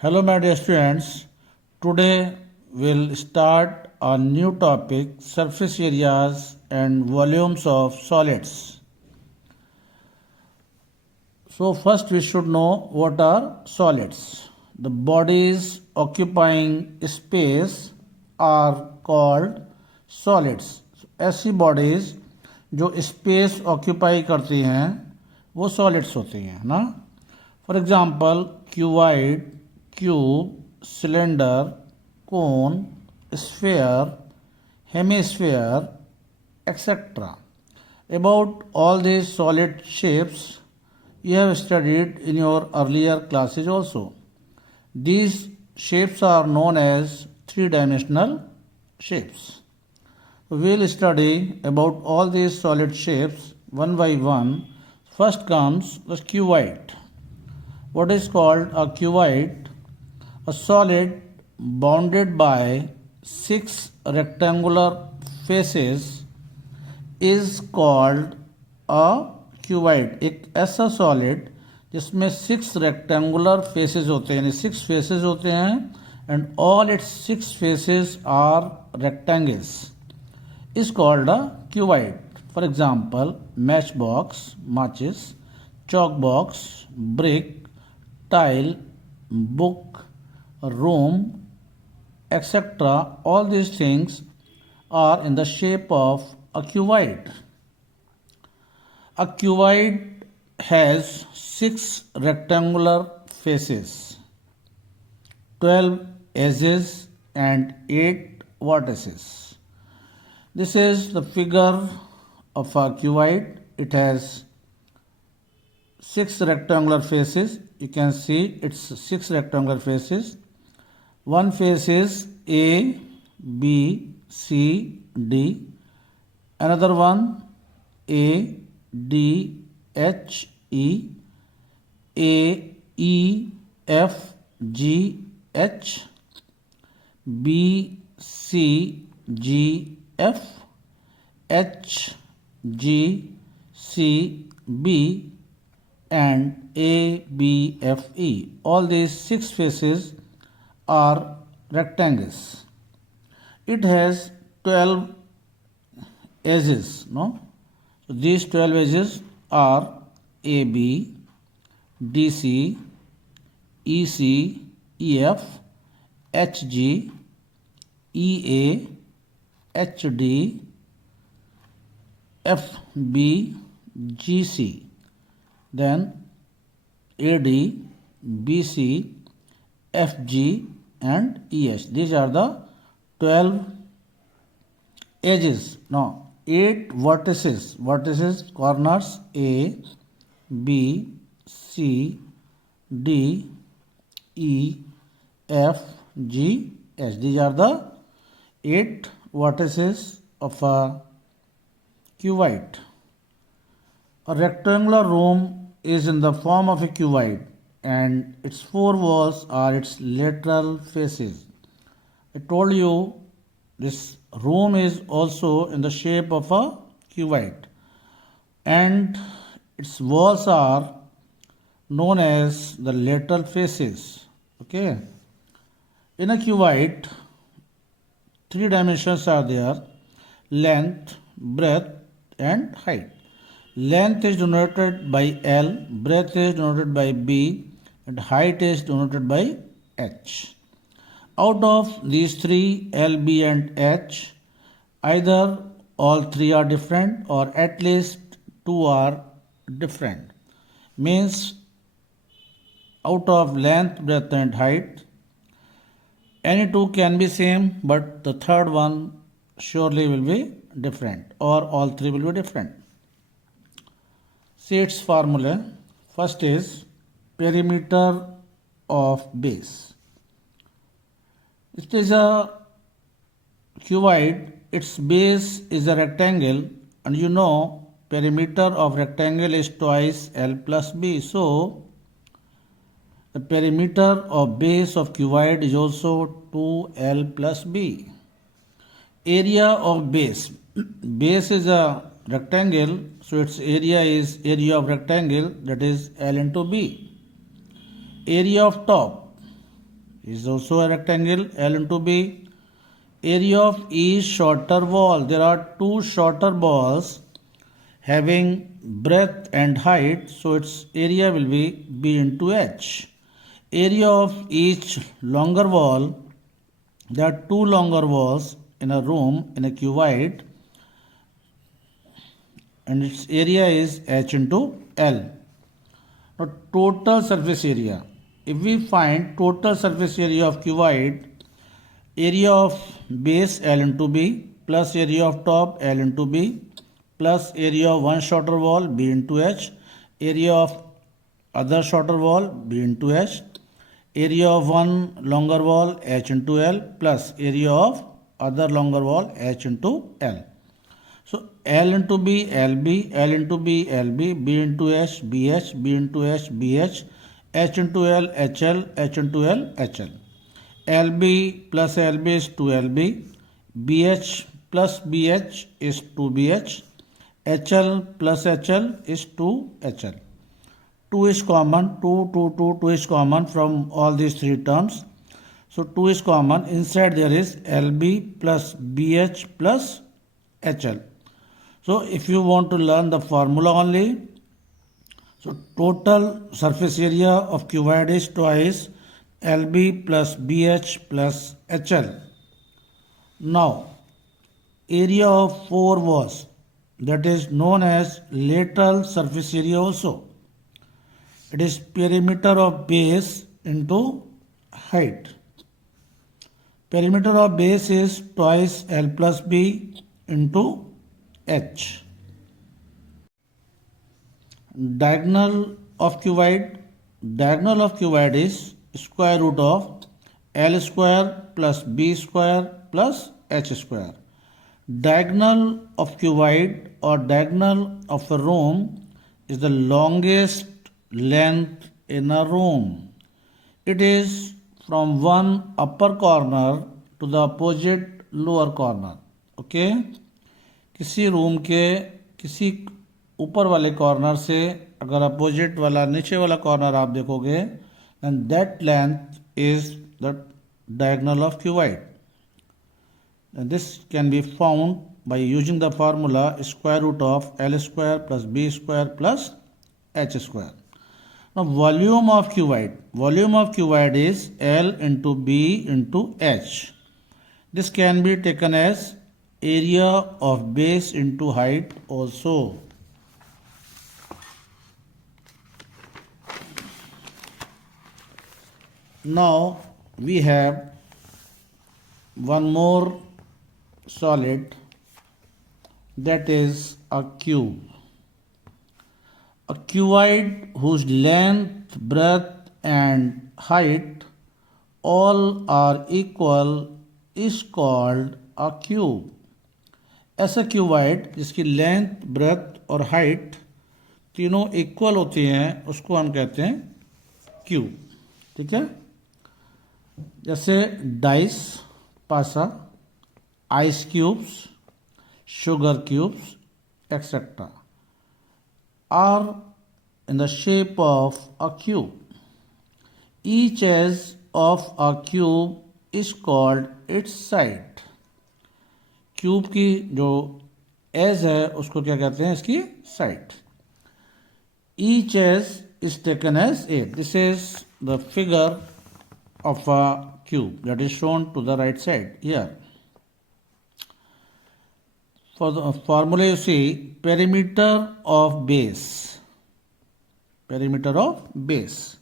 Hello, my dear students. Today we'll start a new topic surface areas and volumes of solids. So, first we should know what are solids. The bodies occupying space are called solids. ऐसी bodies जो space occupy करती हैं वो solids होती हैं ना. For example, cuboid, cube, cylinder, cone, sphere, hemisphere, etc. About all these solid shapes you have studied in your earlier classes also. These shapes are known as three-dimensional shapes. We'll study about all these solid shapes one by one. First comes the cuboid. What is called a cuboid? A solid bounded by six rectangular faces is called a cuboid. एक ऐसा solid जिसमें six rectangular faces होते हैं, यानी six faces होते हैं and all its six faces are rectangles is called a cuboid. For example match box, माचिस, chalk box, brick, tile, book, room, etc. All these things are in the shape of a cuboid. A cuboid has six rectangular faces, 12 edges and 8 vertices. This is the figure of a cuboid. It has six rectangular faces. You can see it's six rectangular faces. One face is A, B, C, D. Another one A, D, H, E, A, E, F, G, H, B, C, G, F, H, G, C, B, and A, B, F, E. All these six faces are rectangles. It has 12 edges, no? So these 12 edges are AB, DC, EC, EF, HG, EA, HD, FB, GC, then AD, BC, FG and EH. These are the 12 edges. Now 8 vertices, corners A, B, C, D, E, F, G, H. These are the 8 vertices of a cuboid. A rectangular room is in the form of a cuboid and its four walls are its lateral faces. I told you this room is also in the shape of a cuboid and its walls are known as the lateral faces. Okay. In a cuboid, three dimensions are there: length, breadth and height. Length is denoted by L, breadth is denoted by B and height is denoted by H. Out of these three, L, B and H, either all three are different or at least two are different. Means out of length, breadth and height, any two can be same but the third one surely will be different or all three will be different. See its formula. First is perimeter of base. It is a cuboid, its base is a rectangle and you know perimeter of rectangle is twice L plus B. So the perimeter of base of cuboid is also 2L plus B. Area of base. Base is a rectangle, so its area is area of rectangle, that is L into B. Area of top. is also a rectangle, L into B. Area of each shorter wall. There are two shorter walls having breadth and height, so its area will be B into H. Area of each longer wall. There are two longer walls in a room in a cuboid, and its area is H into L. Now total surface area. If we find total surface area of cuboid, area of base L into B plus area of top L into B plus area of one shorter wall B into H, area of other shorter wall B into H, area of one longer wall H into L plus area of other longer wall H into L. So L into B, LB, L into B, LB, B into H, BH, B into H, BH, H into L, HL, H into L, HL. LB plus LB is 2LB, BH plus BH is 2BH, HL plus HL is 2HL. 2 is common, 2 is common from all these three terms. So 2 is common, inside there is LB plus BH plus HL. So if you want to learn the formula only, so total surface area of cuboid is twice LB plus BH plus HL. Now, area of four walls, that is known as lateral surface area also. It is perimeter of base into height. Perimeter of base is twice L plus B into H. Diagonal of cuboid. Diagonal of cuboid is square root of L square plus B square plus H square. Diagonal of cuboid or diagonal of a room is the longest length in a room. It is from one upper corner to the opposite lower corner. Okay? किसी room के किसी ऊपर वाले corner से अगर opposite वाला नीचे वाला कॉर्नर आप देखोगे, and that length is the diagonal of cuboid. And this can be found by using the formula square root of L square plus B square plus H square. Now volume of cuboid. Volume of cuboid is L into B into H. This can be taken as area of base into height also. Now we have one more solid, that is a cube. A cuboid whose length, breadth and height all are equal is called a cube. ऐसा cuboid जिसकी length, breath और height तीनों equal होती हैं उसको हम कहते हैं क्यूब. ठीक है, जैसे डाइस, पासा, ice cubes, sugar cubes etcetera are in the shape of a cube. Each edge of a cube is called its side. Cube की जो एज है उसको क्या कहते हैं, इसकी side. Each edge is taken as A. This is the figure of a cube that is shown to the right side here. For the formula you see perimeter of base. Perimeter of base.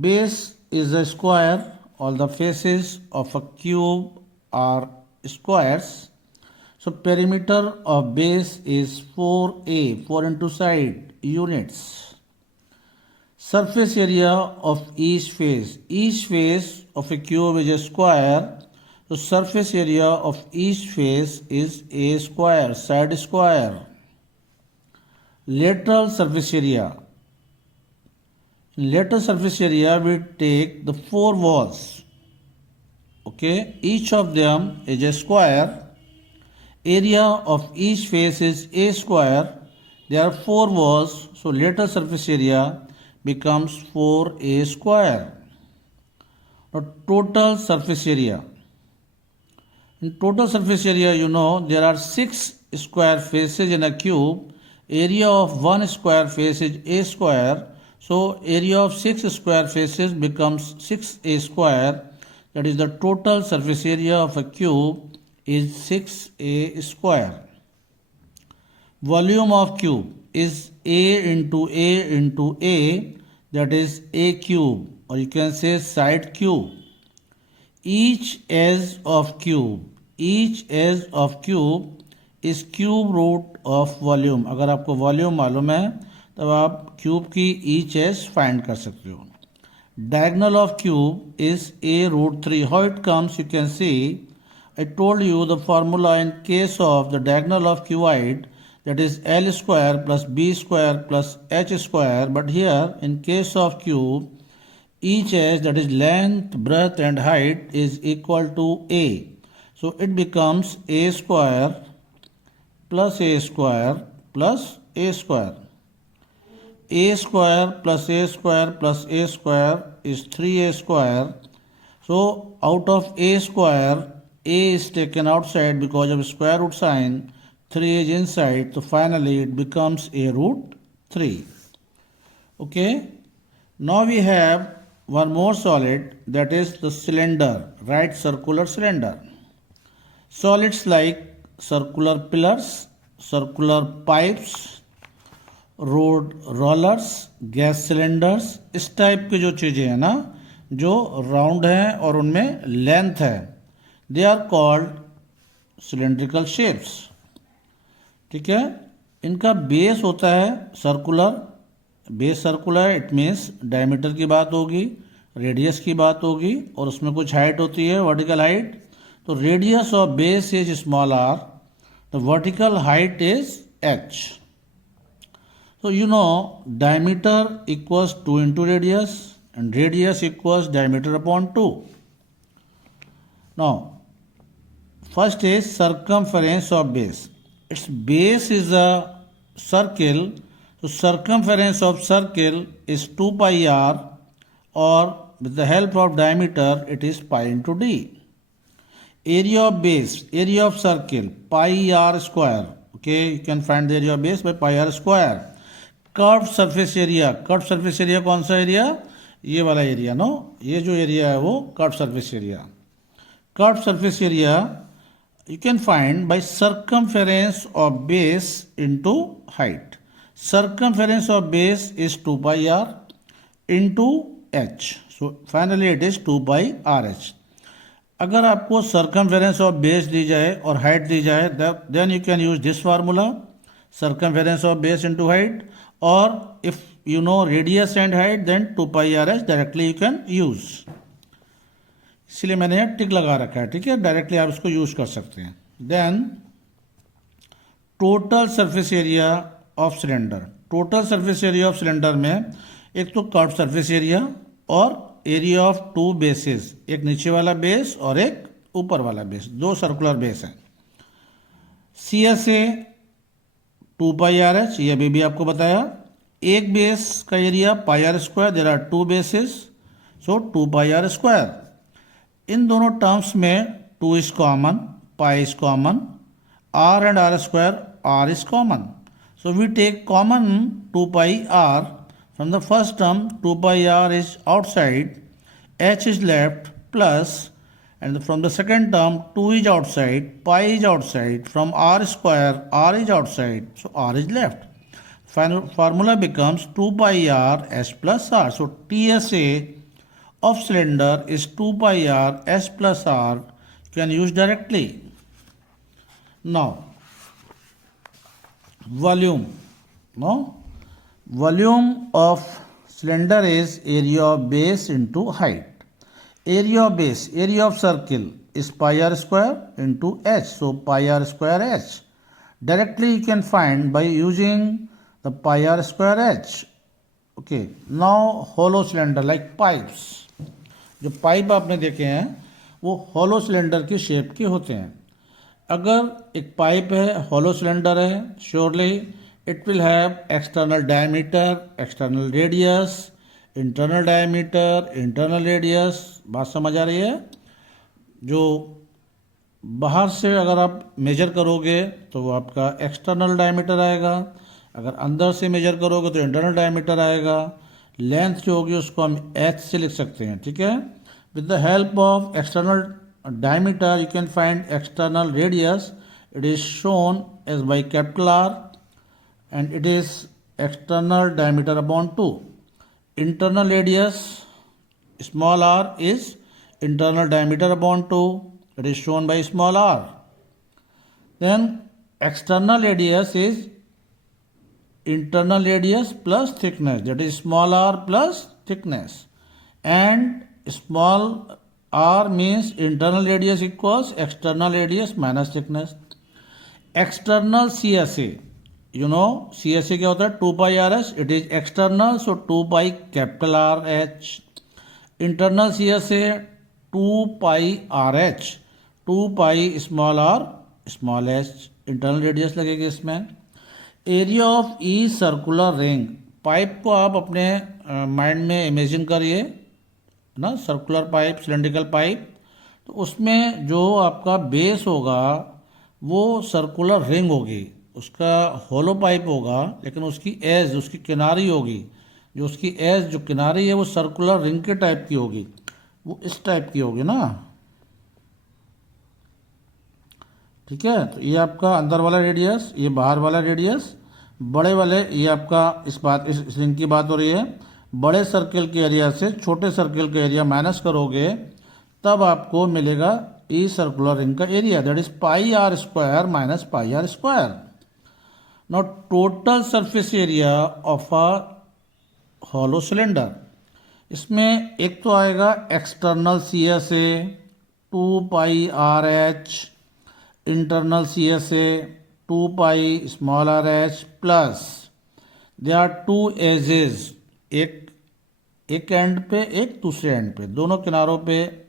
Base is a square. All the faces of a cube are squares. So perimeter of base is 4A, 4 into side units. Surface area of each face. Each face of a cube is a square. So surface area of each face is A square, side square. Lateral surface area. In lateral surface area we take the four walls. Okay, each of them is a square. Area of each face is A square. There are four walls, so lateral surface area becomes 4A square. Now total surface area. In total surface area, you know there are 6 square faces in a cube. Area of one square face is a square. So area of 6 square faces becomes 6a square. That is the total surface area of a cube is 6a square. Volume of cube is a into a, that is a cube, or you can say side cube. Each edge of cube is cube root of volume. अगर आपको volume मालूम है तब आप cube की each as find कर सकते हो. Diagonal of cube is a root 3. How it comes, you can see. I told you the formula in case of the diagonal of cuboid, that is L square plus B square plus H square. But here in case of cube, each edge, that is length, breadth and height, is equal to a. So it becomes a square plus a square plus a square. A square plus a square plus a square is 3a square. So out of a square, a is taken outside because of square root sign, 3 is inside. So finally it becomes a root 3. Okay. Now we have one more solid, that is the cylinder, right circular cylinder. Solids like circular pillars, circular pipes, road rollers, gas cylinders, इस type की जो चीज़ें हैं ना जो round हैं और उनमें लेंथ है, they are called cylindrical shapes. ठीक है. इनका बेस होता है circular. Base circular it means diameter की बात होगी, रेडियस की बात होगी और उसमें कुछ हाइट होती है, वर्टिकल हाइट. तो radius of base is small r, the vertical height is h. So you know diameter equals 2 into radius and radius equals diameter upon 2. Now first is circumference of base. Its base is a circle. So circumference of circle is 2 pi r, or with the help of diameter it is pi into d. Area of base, area of circle, pi r square. Okay, you can find the area of base by pi r square. Curve surface area, curve surface area कौन सा area, ये वाला area. No, ये जो area है वो curve surface area. Curve surface area you can find by circumference of base into height. Circumference of base is 2 pi r into h. So finally it is 2 pi rh. अगर आपको circumference of base दी जाए और height दी जाए, then you can use this formula, circumference of base into height. Or if you know radius and height, then 2 pi rh directly you can use. इसलिए मैंने यहाँ टिक लगा रखा है. ठीक है, डायरेक्टली आप इसको यूज कर सकते हैं. Then total surface area of cylinder. Total surface area of cylinder में एक तो कर्व सरफेस एरिया और एरिया ऑफ 2 बेसेस, एक नीचे वाला बेस और एक ऊपर वाला बेस, 2 सर्कुलर बेस हैं. CSA 2 पाई आर एच, ये अभी भी आपको बताया. एक बेस का area pi are square, there are 2 bases, so 2 pi are square. इन दोनों टर्म्स में 2 is common, pi is common, are and are square, are is common. So we take common 2 pi r from the first term. 2 pi are is outside, h is left plus, and from the second term 2 is outside, pi is outside, from r square r is outside, so r is left. Final formula becomes 2 pi r s plus r. So TSA of cylinder is 2 pi r s plus r. You can use directly. Now volume. No, volume of cylinder is area of base into height. Area of base, area of circle is pi r square into h. So pi r square h. Directly you can find by using the pi r square h. Okay. Now hollow cylinder like pipes. जो pipe आपने देखे हैं वो hollow cylinder की shape के होते हैं. अगर एक पाइप है, hollow cylinder है, surely it will have external diameter, external radius internal diameter, internal radius, बात समझ आ रही है। जो बाहर से अगर आप मेजर करोगे तो वो आपका एक्सटर्नल डायमीटर आएगा, अगर अंदर से मेजर करोगे तो इंटरनल डायमीटर आएगा। लेंथ जो होगी उसको हम एच से लिख सकते हैं, ठीक है। With the help of external diameter you can find external radius. It is shown as by capital R and it is external diameter upon 2. Internal radius small r is internal diameter upon 2. It is shown by small r. Then external radius is internal radius plus thickness, that is small r plus thickness, and small r means internal radius equals external radius minus thickness. External CSA, you know CSA क्या होता है, 2 pi RH, it is external, so 2 pi capital RH. Internal CSA 2 pi RH, 2 pi small r small h, internal radius लगेगी इसमें। Area of E circular ring, pipe को आप अपने mind में imagine करिए ना, सर्कुलर पाइप, सिलेंड्रिकल पाइप, तो उसमें जो आपका बेस होगा वो सर्कुलर रिंग होगी, उसका होलो पाइप होगा, लेकिन उसकी एज, उसकी किनारी होगी, जो उसकी एज, जो किनारी है वो सर्कुलर रिंग के टाइप की होगी, वो इस टाइप की होगी ना, ठीक है। तो ये आपका अंदर वाला रेडियस, ये बाहर वाला रेडियस, बड़े वाले, ये आपका इस रिंग की बात हो रही है। बड़े सर्कल के एरिया से छोटे सर्कल का एरिया माइनस करोगे तब आपको मिलेगा ई सर्कुलर रिंग का area, that is pi are square minus pi are square. Now total surface area of a hollow cylinder, इसमें एक तो आएगा external C S A 2 pi are h, internal C S A 2 pi small r h, plus they are two edges, एक end पे, एक दूसरे and पे, दोनों किनारों पे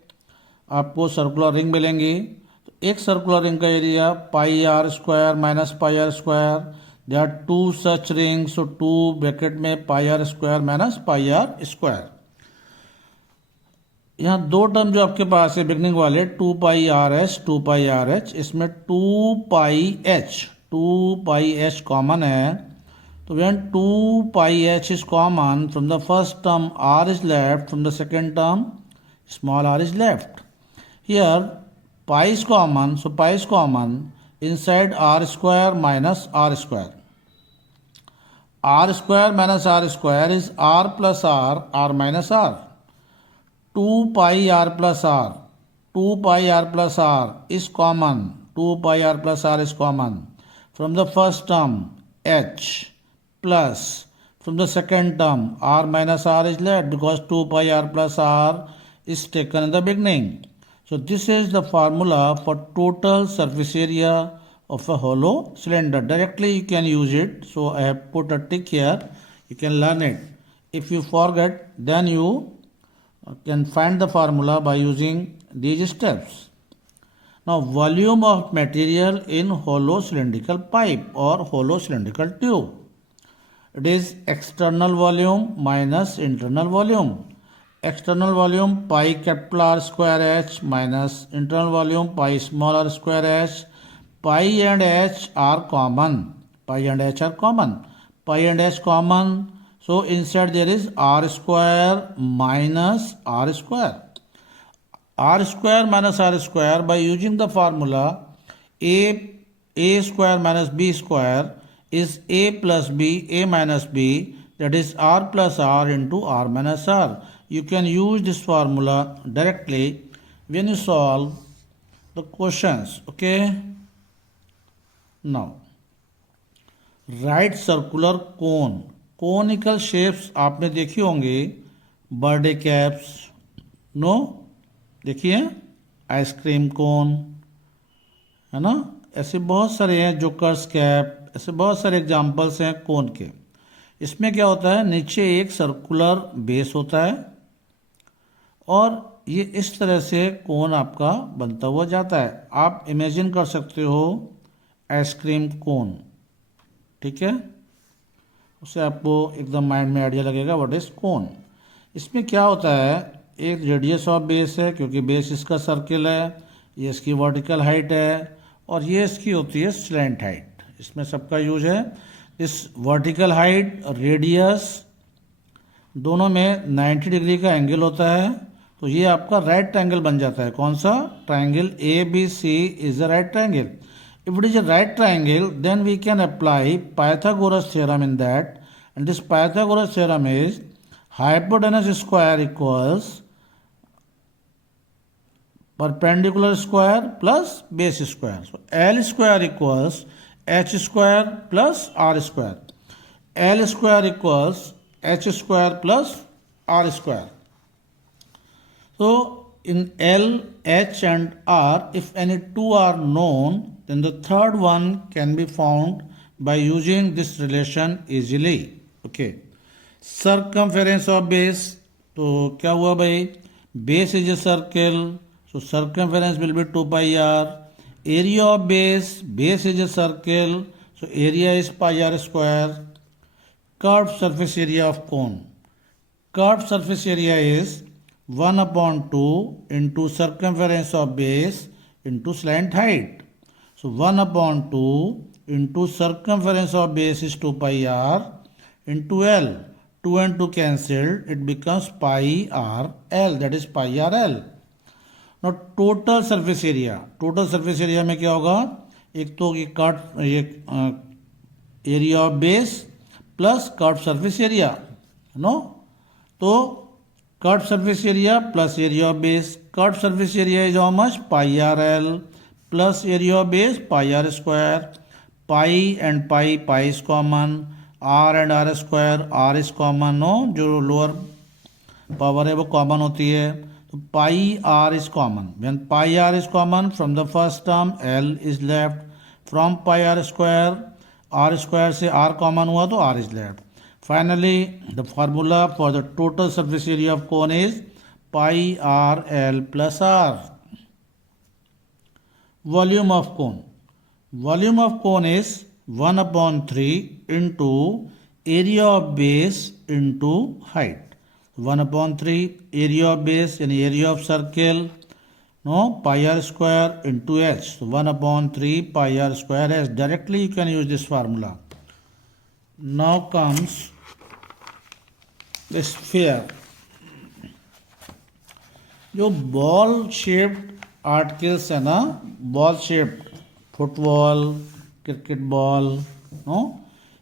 आपको सर्कुलर रिंग मिलेंगी। तो एक सर्कुलर रिंग का area pi are square minus pi are square, they are two such ring, so 2 bracket में pi are square minus pi are square. यहाँ दो टर्म जो आपके पास है बिगनिंग वाले, 2 pi R H 2 pi R H, इसमें 2 पाई H common है। तो when 2 pi h is common from the first term, r is left, from the second term small r is left. Here pi is common, so pi is common inside r square minus r square. R square minus r square is r plus r minus r. 2 pi r plus r, 2 pi r plus r is common, 2 pi r plus r is common from the first term h, plus from the second term r minus r is left because 2 pi r plus r is taken in the beginning. So this is the formula for total surface area of a hollow cylinder. Directly you can use it, so I have put a tick here, you can learn it. If you forget, then you can find the formula by using these steps. Now volume of material in hollow cylindrical pipe or hollow cylindrical tube. It is external volume minus internal volume. External volume pi capital R square h minus internal volume pi small r square h. Pi and h are common. Pi and h are common. Pi and h common. So inside there is r square minus r square. R square minus r square, by using the formula a square minus b square is a plus b, a minus b, that is r plus r into r minus r. You can use this formula directly when you solve the questions. Okay. Now write circular cone. Conical shapes आपने देखी होंगी, birthday caps, no देखिए, ice cream cone, है ना, ऐसे बहुत सारे हैं, जोकर्स कैप, ऐसे बहुत सारे एग्जाम्पल्स हैं कोन के। इसमें क्या होता है, नीचे एक सर्कुलर बेस होता है और ये इस तरह से कोन आपका बनता हुआ जाता है। आप इमेजिन कर सकते हो आइसक्रीम कोन, ठीक है, उससे आपको एकदम माइंड में आइडिया लगेगा व्हाट इज कोन। इसमें क्या होता है, एक रेडियस ऑफ बेस है क्योंकि बेस इसका सर्किल है, ये इसकी वर्टिकल हाइट है और ये इसकी होती है स्लैंट हाइट। इसमें सबका यूज है। इस वर्टिकल हाइट रेडियस दोनों में 90 डिग्री का एंगल होता है, तो ये आपका राइट ट्रायंगल बन जाता है। कौन सा triangle? A B C is a right triangle. If it is a right triangle then we can apply Pythagoras theorem in that, and this Pythagoras theorem is hypotenuse square equals perpendicular square plus base square. So L square equals h square plus r square. L square equals h square plus r square. So in L, h and r, if any two are known, then the third one can be found by using this relation easily. Okay. Circumference of base, तो क्या हुआ भाई, base is a circle, so circumference will be 2 pi r. Area of base is a circle, so area is pi r square. Curved surface area of cone, curved surface area is 1 upon 2 into circumference of base into slant height. So 1 upon 2 into circumference of base is 2 pi r into L. 2 and 2 cancelled, it becomes pi r L, that is pi r L. Now total surface area, total surface area में क्या होगा, एक तो ये cut ये area of base plus curve surface area, no, तो curve surface area plus area of base, curve surface area is how much, pi R L plus area of base pi are square, pi and pi is common, are and are square, are is common, no, जो lower power है वो common होती है, तो pi are is common. When pi are is common from the first term l is left, from pi are square से r common हुआ तो r is left. Finally the formula for the total surface area of cone is pi R L plus r. Volume of cone, volume of cone is 1 upon 3 into area of base into height. 1 upon 3 area of base यानी area of circle, no, pi r square into h. So 1 upon 3 pi r square h. Directly you can use this formula. Now comes the sphere. जो ball shaped articles है ना, ball shaped, football, cricket ball, no,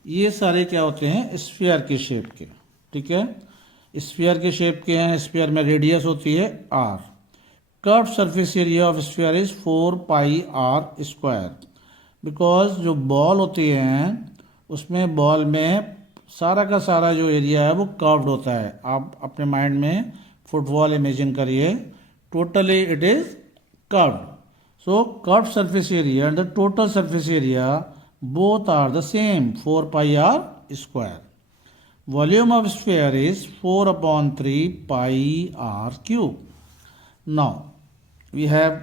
ये सारे क्या होते हैं, sphere की shape के, ठीक है, स्फीयर के शेप के हैं। स्फीयर में रेडियस होती है r। Curve surface area of sphere is 4 pi r square, because जो बॉल होती हैं उसमें बॉल में सारा का सारा जो एरिया है वो कर्व्ड होता है। आप अपने माइंड में फुटबॉल इमेजिन करिए, totally it is curved. So curved surface area and the total surface area both are the same, 4 pi r square. Volume of sphere is 4 upon 3 pi r cube. Now we have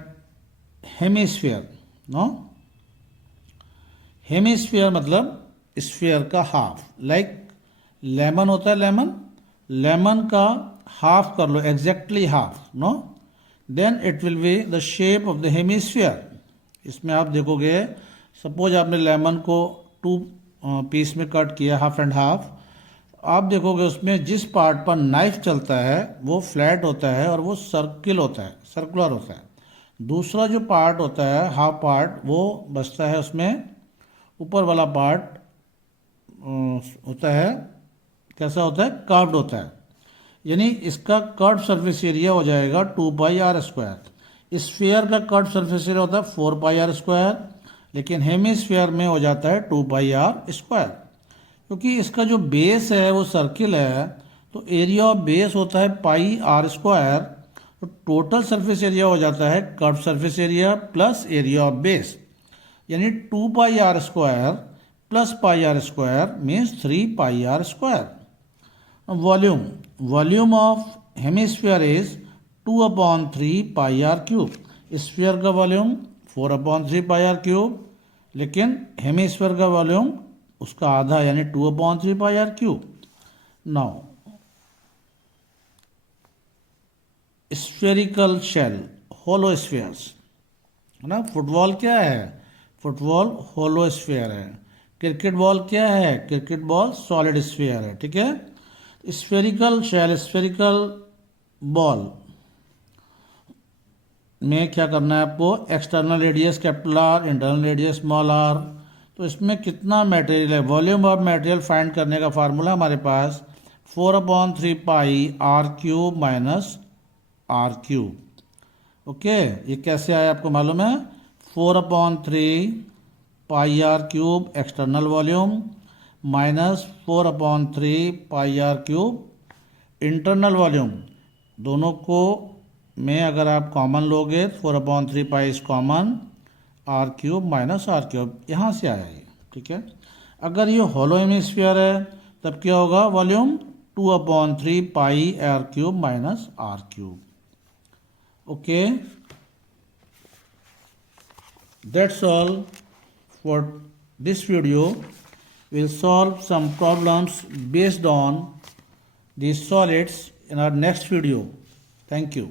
hemisphere, no? Hemisphere मतलब sphere का half, like lemon होता है, lemon का half कर लो, exactly half, no? Then it will be the shape of the hemisphere. इसमें आप देखोगे, suppose आपने लेमन को 2 पीस में कट किया, हाफ एंड हाफ, आप देखोगे उसमें जिस पार्ट पर नाइफ चलता है वो फ्लैट होता है और वो सर्कुलर होता है। दूसरा जो पार्ट होता है, हाफ पार्ट, वो बचता है, उसमें ऊपर वाला पार्ट होता है, कैसा होता है, कर्व्ड होता है। यानी इसका कर्व सरफेस एरिया हो जाएगा 2 पाई आर स्क्वायर। स्फीयर का कर्व सरफेस एरिया होता है 4 पाई आर स्क्वायर, लेकिन हेमिस्फीयर में हो जाता है 2 पाई आर स्क्वायर। क्योंकि इसका जो बेस है वो सर्किल है, तो एरिया ऑफ बेस होता है पाई आर स्क्वायर, तो टोटल सरफेस एरिया हो जाता है curve surface area plus area of base, यानी 2 pi are square plus pi are square means 3 pi are square. Volume of hemisphere is 2 upon 3 pi r cube. Sphere का volume 4 upon 3 pi r cube, लेकिन hemisphere का volume उसका आधा यानी 2 upon 3 pi r cube. Now spherical shell, होलो spheres, है ना। Football क्या है, फुटबॉल होलो स्फीयर है। क्रिकेट बॉल क्या है, क्रिकेट बॉल सॉलिड स्फीयर है, ठीक है। स्फेरिकल शेल, स्फेरिकल बॉल में क्या करना है आपको, external radius capital R, internal radius small r. तो इसमें कितना मटेरियल है, वॉल्यूम ऑफ मटेरियल फाइंड करने का फार्मूला हमारे पास 4/3 pi r cube minus r cube. Okay, ये कैसे आया आपको मालूम है, 4/3 pi r cube external volume minus 4/3 pi r cube internal volume. दोनों को में अगर आप कॉमन लोगे 4/3 pi is common, r cube minus r cube, यहाँ से आया ये, ठीक है। अगर ये होलो हेमिस्फीयर है तब क्या होगा, volume 2/3 pi r cube minus r cube. Okay, that's all for this video. We'll solve some problems based on these solids in our next video. Thank you.